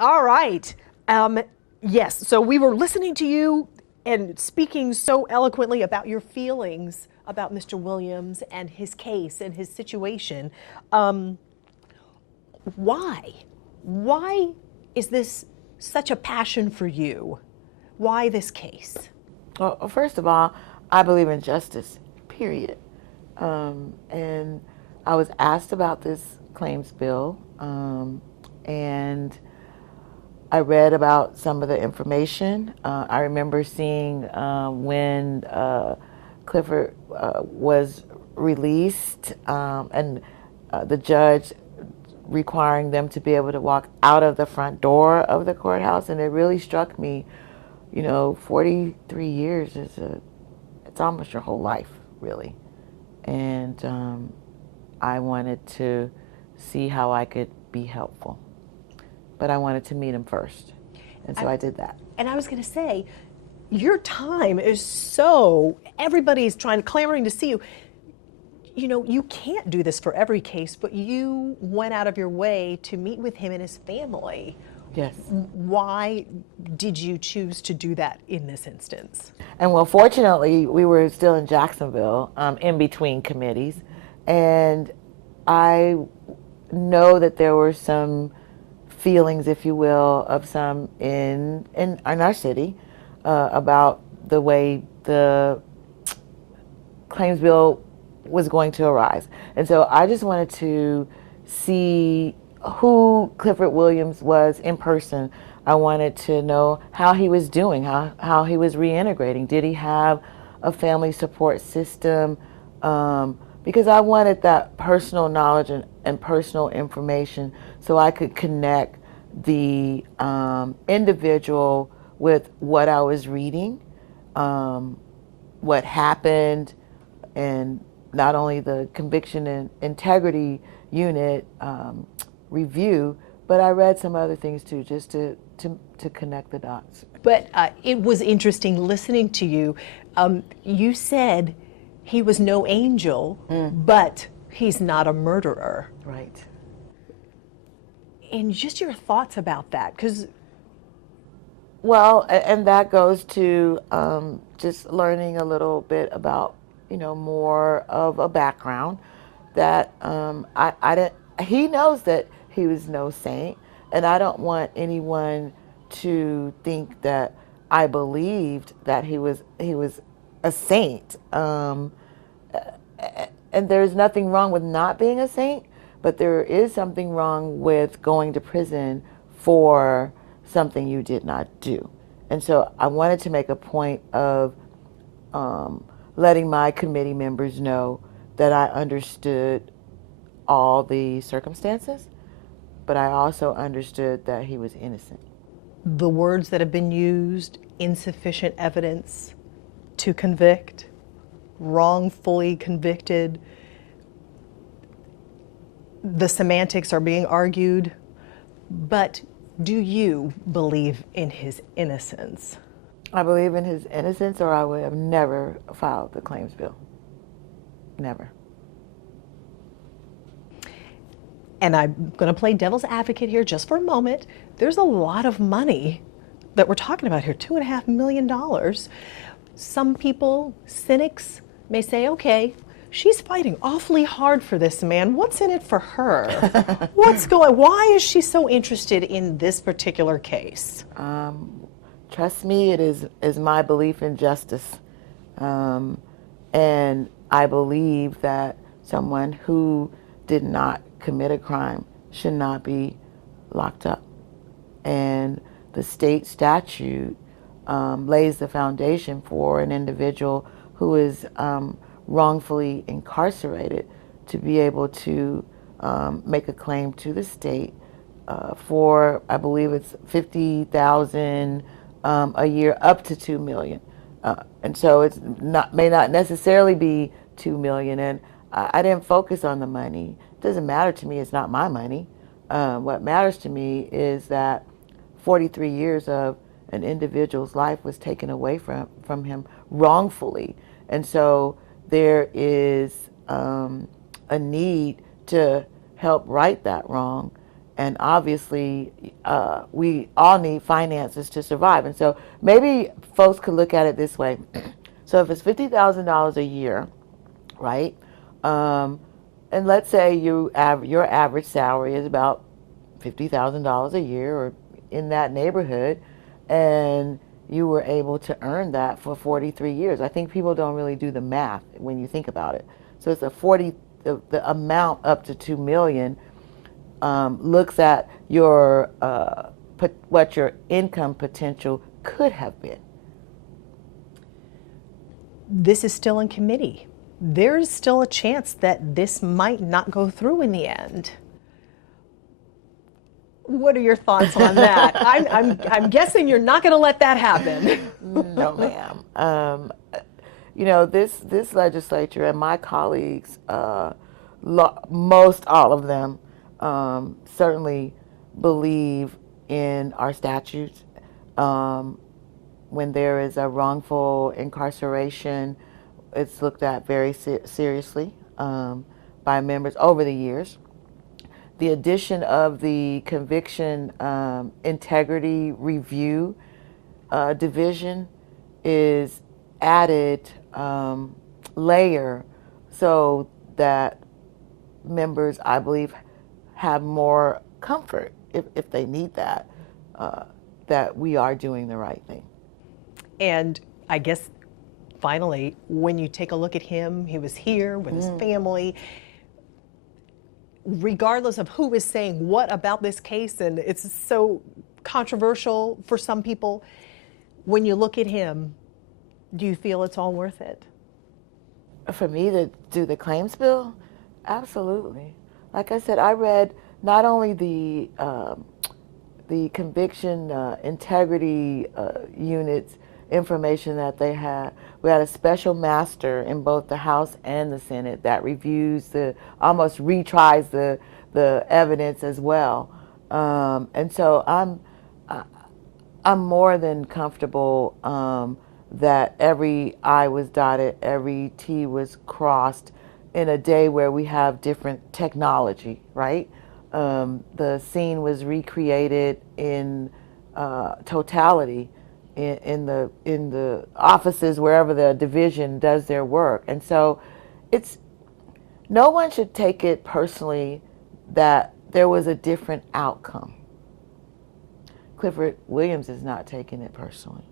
All right. Um, yes, so we were listening to you and speaking so eloquently about your feelings about Mr. Williams and his case and his situation. Um, why? Why is this such a passion for you? Why this case? Well, first of all, I believe in justice, period. And I was asked about this claims bill, and I read about some of the information. I remember seeing when Clifford was released, and the judge requiring them to be able to walk out of the front door of the courthouse, and it really struck me. 43 years it's almost your whole life, really. And I wanted to see how I could be helpful. But I wanted to meet him first. And so I did that. And I was going to say, your time is so, everybody's clamoring to see you. You know, you can't do this for every case, but you went out of your way to meet with him and his family. Yes. Why did you choose to do that in this instance? And well, fortunately, we were still in Jacksonville, in between committees. And I know that there were some feelings, if you will, of some in our city about the way the claims bill was going to arise. And so I just wanted to see who Clifford Williams was in person. I wanted to know how he was doing, how he was reintegrating. Did he have a family support system? Because I wanted that personal knowledge and personal information so I could connect the individual with what I was reading, what happened, and not only the conviction and integrity unit review, but I read some other things too, just to connect the dots. But it was interesting listening to you. You said he was no angel, but he's not a murderer. Right. And just your thoughts about that, because Well, and that goes to just learning a little bit about, more of a background that I didn't. He knows that he was no saint, and I don't want anyone to think that I believed that he was a saint. And there's nothing wrong with not being a saint, but there is something wrong with going to prison for something you did not do. And so I wanted to make a point of letting my committee members know that I understood all the circumstances, but I also understood that he was innocent. the words that have been used, insufficient evidence to convict, wrongfully convicted, the semantics are being argued, but do you believe in his innocence? I believe in his innocence, or I would have never filed the claims bill. Never. And I'm going to play devil's advocate here just for a moment. There's a lot of money that we're talking about here, $2.5 million. Some people, cynics, may say, okay, she's fighting awfully hard for this man. What's in it for her? Why is she so interested in this particular case? Trust me, it is my belief in justice. And I believe that someone who did not commit a crime should not be locked up. And the state statute lays the foundation for an individual who is wrongfully incarcerated to be able to make a claim to the state for, I believe it's 50,000 a year, up to 2 million. And so it's may not necessarily be 2 million. And I didn't focus on the money. It doesn't matter to me. It's not my money. What matters to me is that 43 years of an individual's life was taken away from him wrongfully. And so there is a need to help right that wrong And obviously, we all need finances to survive. And so maybe folks could look at it this way. So if it's $50,000 a year, right? And let's say your average salary is about $50,000 a year or in that neighborhood, and you were able to earn that for 43 years. I think people don't really do the math when you think about it. So it's the amount up to 2 million looks at your what your income potential could have been. This is still in committee. There's still a chance that this might not go through in the end. What are your thoughts on that? I'm guessing you're not going to let that happen. No, ma'am. This legislature and my colleagues, most all of them, certainly believe in our statutes. When there is a wrongful incarceration, it's looked at very seriously by members over the years. The addition of the conviction integrity review division is added layer so that members, I believe, have more comfort if they need that, that we are doing the right thing. And I guess finally, when you take a look at him, he was here with his family. Regardless of who is saying what about this case, and it's so controversial for some people, when you look at him, do you feel it's all worth it? For me to do the claims bill? Absolutely. Like I said, I read not only the conviction integrity units information that they had. We had a special master in both the House and the Senate that reviews almost retries the evidence as well. And so I'm more than comfortable that every I was dotted, every T was crossed in a day where we have different technology, right? The scene was recreated in totality in the offices wherever the division does their work. And so no one should take it personally that there was a different outcome. Clifford Williams is not taking it personally.